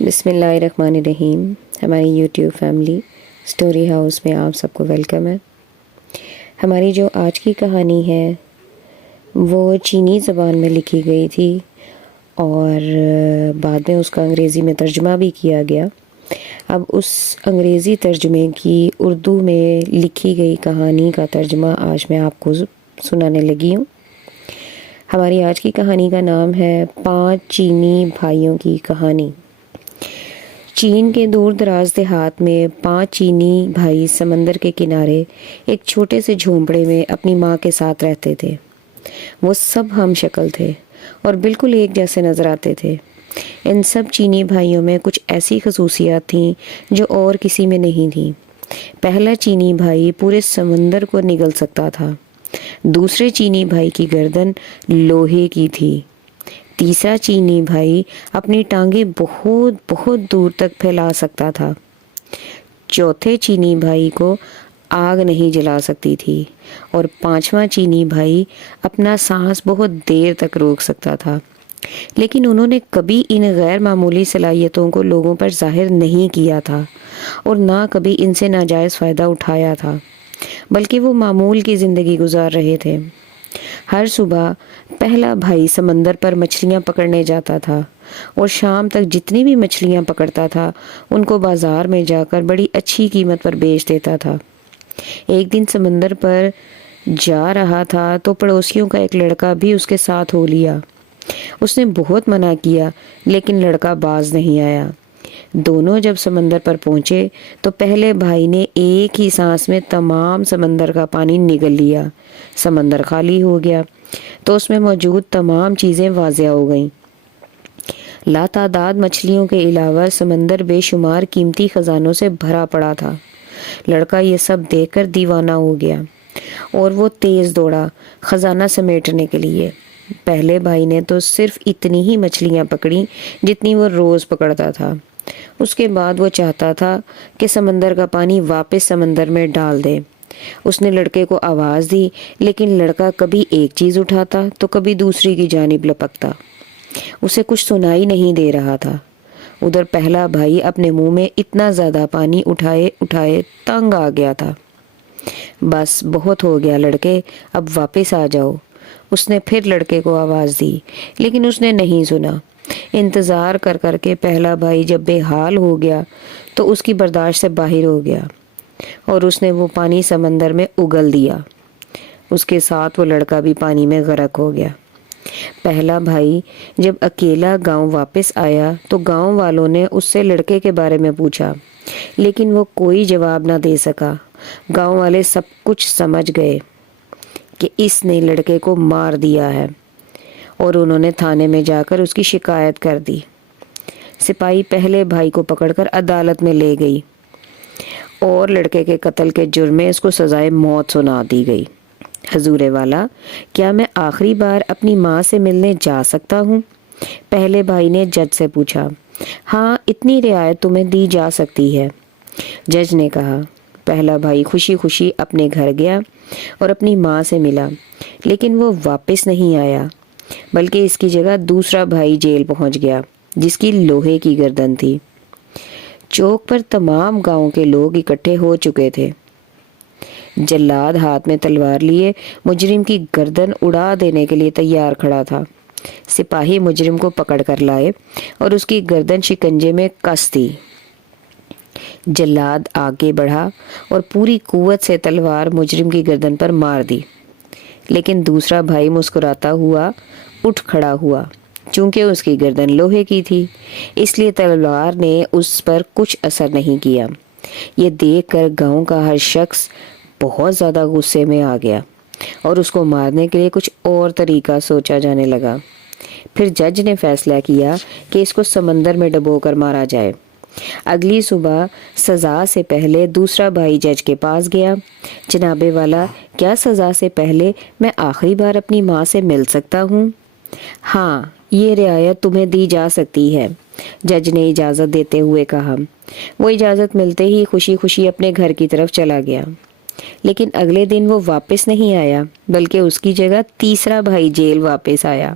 بسم اللہ الرحمن الرحیم. ہماری یوٹیوب فیملی اسٹوری ہاؤس میں آپ سب کو ویلکم ہے. ہماری جو آج کی کہانی ہے وہ چینی زبان میں لکھی گئی تھی اور بعد میں اس کا انگریزی میں ترجمہ بھی کیا گیا. اب اس انگریزی ترجمے کی اردو میں لکھی گئی کہانی کا ترجمہ آج میں آپ کو سنانے لگی ہوں. ہماری آج کی کہانی کا نام ہے 5 چینی بھائیوں کی کہانی. چین کے دور دراز دیہات میں 5 چینی بھائی سمندر کے کنارے ایک چھوٹے سے جھونپڑے میں اپنی ماں کے ساتھ رہتے تھے. وہ سب ہم شکل تھے اور بالکل ایک جیسے نظر آتے تھے. ان سب چینی بھائیوں میں کچھ ایسی خصوصیات تھیں جو اور کسی میں نہیں تھیں. پہلا چینی بھائی پورے سمندر کو نگل سکتا تھا. دوسرے چینی بھائی کی گردن لوہے کی تھی. تیسرا چینی بھائی اپنی ٹانگیں بہت بہت دور تک پھیلا سکتا تھا. چوتھے چینی بھائی کو آگ نہیں جلا سکتی تھی اور 5واں چینی بھائی اپنا سانس بہت دیر تک روک سکتا تھا. لیکن انہوں نے کبھی ان غیر معمولی صلاحیتوں کو لوگوں پر ظاہر نہیں کیا تھا اور نہ کبھی ان سے ناجائز فائدہ اٹھایا تھا، بلکہ وہ معمول کی زندگی گزار رہے تھے. ہر صبح پہلا بھائی سمندر پر مچھلیاں پکڑنے جاتا تھا اور شام تک جتنی بھی مچھلیاں پکڑتا تھا ان کو بازار میں جا کر بڑی اچھی قیمت پر بیچ دیتا تھا. ایک دن سمندر پر جا رہا تھا تو پڑوسیوں کا ایک لڑکا بھی اس کے ساتھ ہو لیا. اس نے بہت منع کیا لیکن لڑکا باز نہیں آیا. دونوں جب سمندر پر پہنچے تو پہلے بھائی نے ایک ہی سانس میں تمام سمندر کا پانی نگل لیا. سمندر خالی ہو گیا تو اس میں موجود تمام چیزیں واضح ہو گئیں. لاتعداد مچھلیوں کے علاوہ سمندر بے شمار قیمتی خزانوں سے بھرا پڑا تھا. لڑکا یہ سب دیکھ کر دیوانہ ہو گیا اور وہ تیز دوڑا خزانہ سمیٹنے کے لیے. پہلے بھائی نے تو صرف اتنی ہی مچھلیاں پکڑیں جتنی وہ روز پکڑتا تھا. اس کے بعد وہ چاہتا تھا کہ سمندر کا پانی واپس سمندر میں ڈال دے. اس نے لڑکے کو آواز دی لیکن لڑکا کبھی ایک چیز اٹھاتا تو کبھی دوسری کی جانب لپکتا. اسے کچھ سنائی نہیں دے رہا تھا. ادھر پہلا بھائی اپنے منہ میں اتنا زیادہ پانی اٹھائے اٹھائے تنگ آ گیا تھا. بس بہت ہو گیا لڑکے، اب واپس آ جاؤ. اس نے پھر لڑکے کو آواز دی لیکن اس نے نہیں سنا. انتظار کر کر کے پہلا بھائی جب بے حال ہو گیا تو اس کی برداشت سے باہر ہو گیا اور اس نے وہ پانی سمندر میں اگل دیا. اس کے ساتھ وہ لڑکا بھی پانی میں غرق ہو گیا. پہلا بھائی جب اکیلا گاؤں واپس آیا تو گاؤں والوں نے اس سے لڑکے کے بارے میں پوچھا لیکن وہ کوئی جواب نہ دے سکا. گاؤں والے سب کچھ سمجھ گئے کہ اس نے لڑکے کو مار دیا ہے اور انہوں نے تھانے میں جا کر اس کی شکایت کر دی. سپاہی پہلے بھائی کو پکڑ کر عدالت میں لے گئی اور لڑکے کے قتل کے جرم میں اس کو سزائے موت سنا دی گئی. حضور والا، کیا میں آخری بار اپنی ماں سے ملنے جا سکتا ہوں؟ پہلے بھائی نے جج سے پوچھا. ہاں، اتنی رعایت تمہیں دی جا سکتی ہے، جج نے کہا. پہلا بھائی خوشی خوشی اپنے گھر گیا اور اپنی ماں سے ملا لیکن وہ واپس نہیں آیا بلکہ اس کی جگہ دوسرا بھائی جیل پہنچ گیا جس کی لوہے کی گردن تھی. چوک پر تمام گاؤں کے لوگ اکٹھے ہو چکے تھے. جلاد ہاتھ میں تلوار لیے مجرم کی گردن اڑا دینے کے لیے تیار کھڑا تھا. سپاہی مجرم کو پکڑ کر لائے اور اس کی گردن شکنجے میں کس دی. جلاد آگے بڑھا اور پوری قوت سے تلوار مجرم کی گردن پر مار دی لیکن دوسرا بھائی مسکراتا ہوا اٹھ کھڑا ہوا. چونکہ اس کی گردن لوہے کی تھی اس لیے تلوار نے اس پر کچھ اثر نہیں کیا. یہ دیکھ کر گاؤں کا ہر شخص بہت زیادہ غصے میں آ گیا اور اس کو مارنے کے لیے کچھ اور طریقہ سوچا جانے لگا. پھر جج نے فیصلہ کیا کہ اس کو سمندر میں ڈبو کر مارا جائے. اگلی صبح سزا سے پہلے دوسرا بھائی جج کے پاس گیا. جناب والا، کیا سزا سے پہلے میں آخری بار اپنی ماں سے مل سکتا ہوں؟ ہاں، یہ رعایت تمہیں دی جا سکتی ہے، جج نے اجازت دیتے ہوئے کہا. وہ اجازت ملتے ہی خوشی خوشی اپنے گھر کی طرف چلا گیا. لیکن اگلے دن وہ واپس نہیں آیا بلکہ اس کی جگہ تیسرا بھائی جیل واپس آیا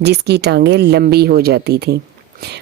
جس کی ٹانگیں لمبی ہو جاتی تھیں.